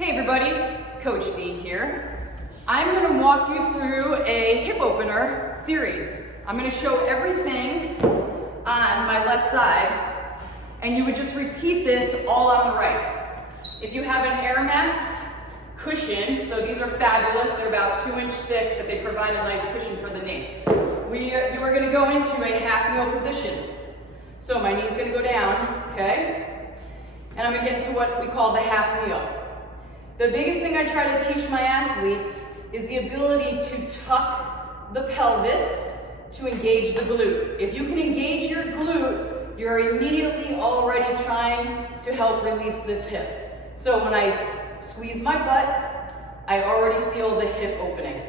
Hey everybody, Coach D here. I'm going to walk you through a hip opener series. I'm going to show everything on my left side, and you would just repeat this all on the right. If you have an Air Max cushion, so these are fabulous, they're about 2-inch thick, but they provide a nice cushion for the knee. You are going to go into a half kneel position. So my knee's going to go down, okay? And I'm going to get into what we call the half kneel. The biggest thing I try to teach my athletes is the ability to tuck the pelvis to engage the glute. If you can engage your glute, you're immediately already trying to help release this hip. So when I squeeze my butt, I already feel the hip opening.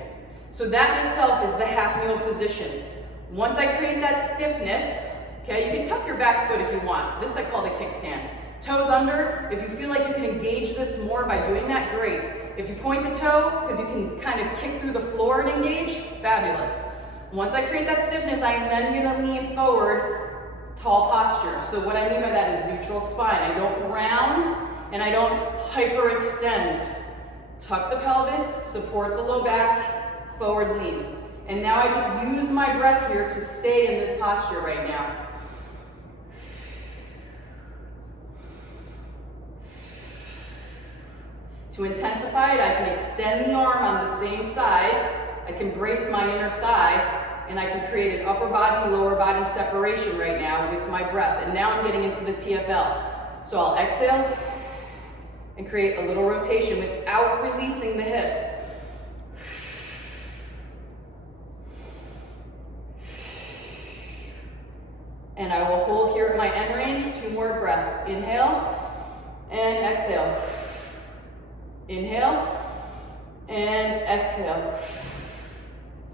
So that in itself is the half kneel position. Once I create that stiffness, okay, you can tuck your back foot if you want. This I call the kickstand. Toes under. If you feel like you can engage this more by doing that, great. If you point the toe, because you can kind of kick through the floor and engage, fabulous. Once I create that stiffness, I am then going to lean forward, tall posture. So what I mean by that is neutral spine. I don't round and I don't hyperextend. Tuck the pelvis, support the low back, forward lean. And now I just use my breath here to stay in this posture right now. To intensify it, I can extend the arm on the same side, I can brace my inner thigh, and I can create an upper body, lower body separation right now with my breath. And now I'm getting into the TFL. So I'll exhale and create a little rotation without releasing the hip. And I will hold here at my end range, 2 more breaths. Inhale and exhale. Inhale and exhale.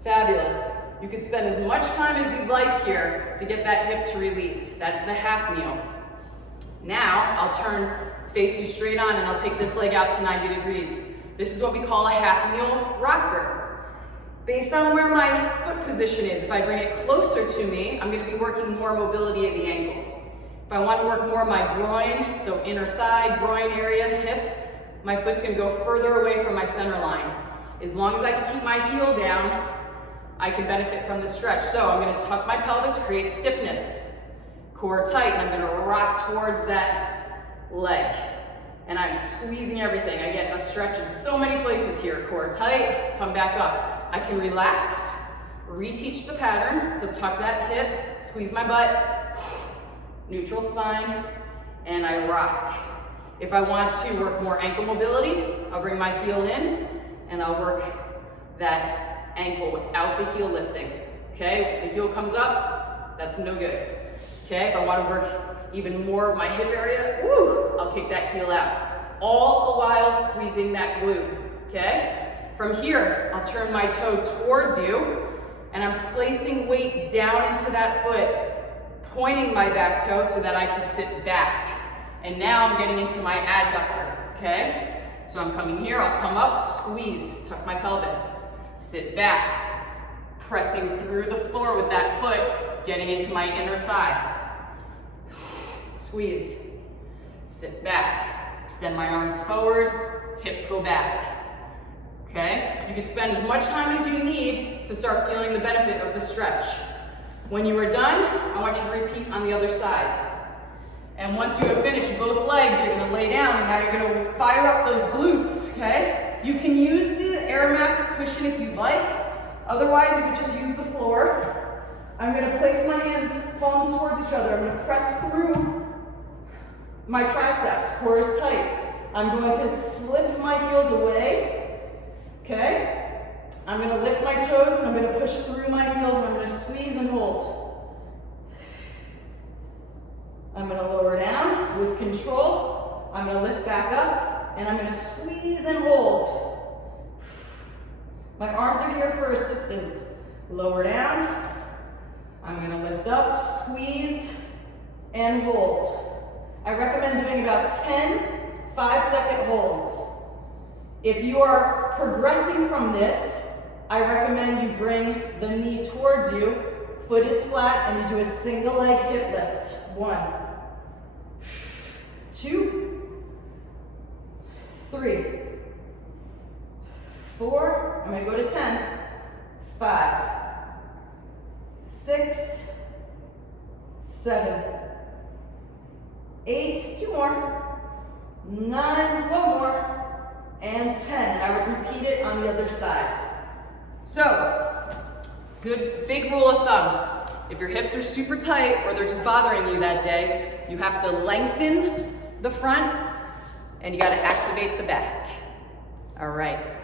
Fabulous. You can spend as much time as you'd like here to get that hip to release. That's the half kneel. Now I'll face you straight on and I'll take this leg out to 90 degrees. This is what we call a half kneel rocker. Based on where my foot position is, if I bring it closer to me, I'm going to be working more mobility at the ankle. If I want to work more my groin, so inner thigh, groin area, hip, my foot's going to go further away from my center line. As long as I can keep my heel down, I can benefit from the stretch. So I'm going to tuck my pelvis, create stiffness. Core tight, and I'm going to rock towards that leg. And I'm squeezing everything. I get a stretch in so many places here. Core tight, come back up. I can relax, reteach the pattern. So tuck that hip, squeeze my butt, neutral spine, and I rock. If I want to work more ankle mobility, I'll bring my heel in and I'll work that ankle without the heel lifting. Okay, if the heel comes up, that's no good. Okay, if I want to work even more of my hip area, I'll kick that heel out. All the while squeezing that glute. Okay, from here, I'll turn my toe towards you and I'm placing weight down into that foot, pointing my back toe so that I can sit back. And now I'm getting into my adductor, okay? So I'm coming here, I'll come up, squeeze, tuck my pelvis, sit back, pressing through the floor with that foot, getting into my inner thigh. Squeeze, sit back, extend my arms forward, hips go back, okay? You can spend as much time as you need to start feeling the benefit of the stretch. When you are done, I want you to repeat on the other side. And once you have finished both legs, you're going to lay down and now you're going to fire up those glutes, okay? You can use the Air Max cushion if you'd like. Otherwise, you can just use the floor. I'm going to place my hands, palms towards each other. I'm going to press through my triceps, core is tight. I'm going to slip my heels away, okay? I'm going to lift my toes and I'm going to push through my heels and I'm going to squeeze and hold. I'm going to lower down with control. I'm going to lift back up and I'm going to squeeze and hold. My arms are here for assistance. Lower down. I'm going to lift up, squeeze, and hold. I recommend doing about 10 5-second holds. If you are progressing from this, I recommend you bring the knee towards you, foot is flat, and you do a single leg hip lift. 1, 2, 3, 4, I'm gonna go to 10, 5, 6, 7, 8, 2 more, 9, 1 more, and 10. And I would repeat it on the other side. So, good big rule of thumb. If your hips are super tight or they're just bothering you that day, you have to lengthen the front and you gotta activate the back. All right.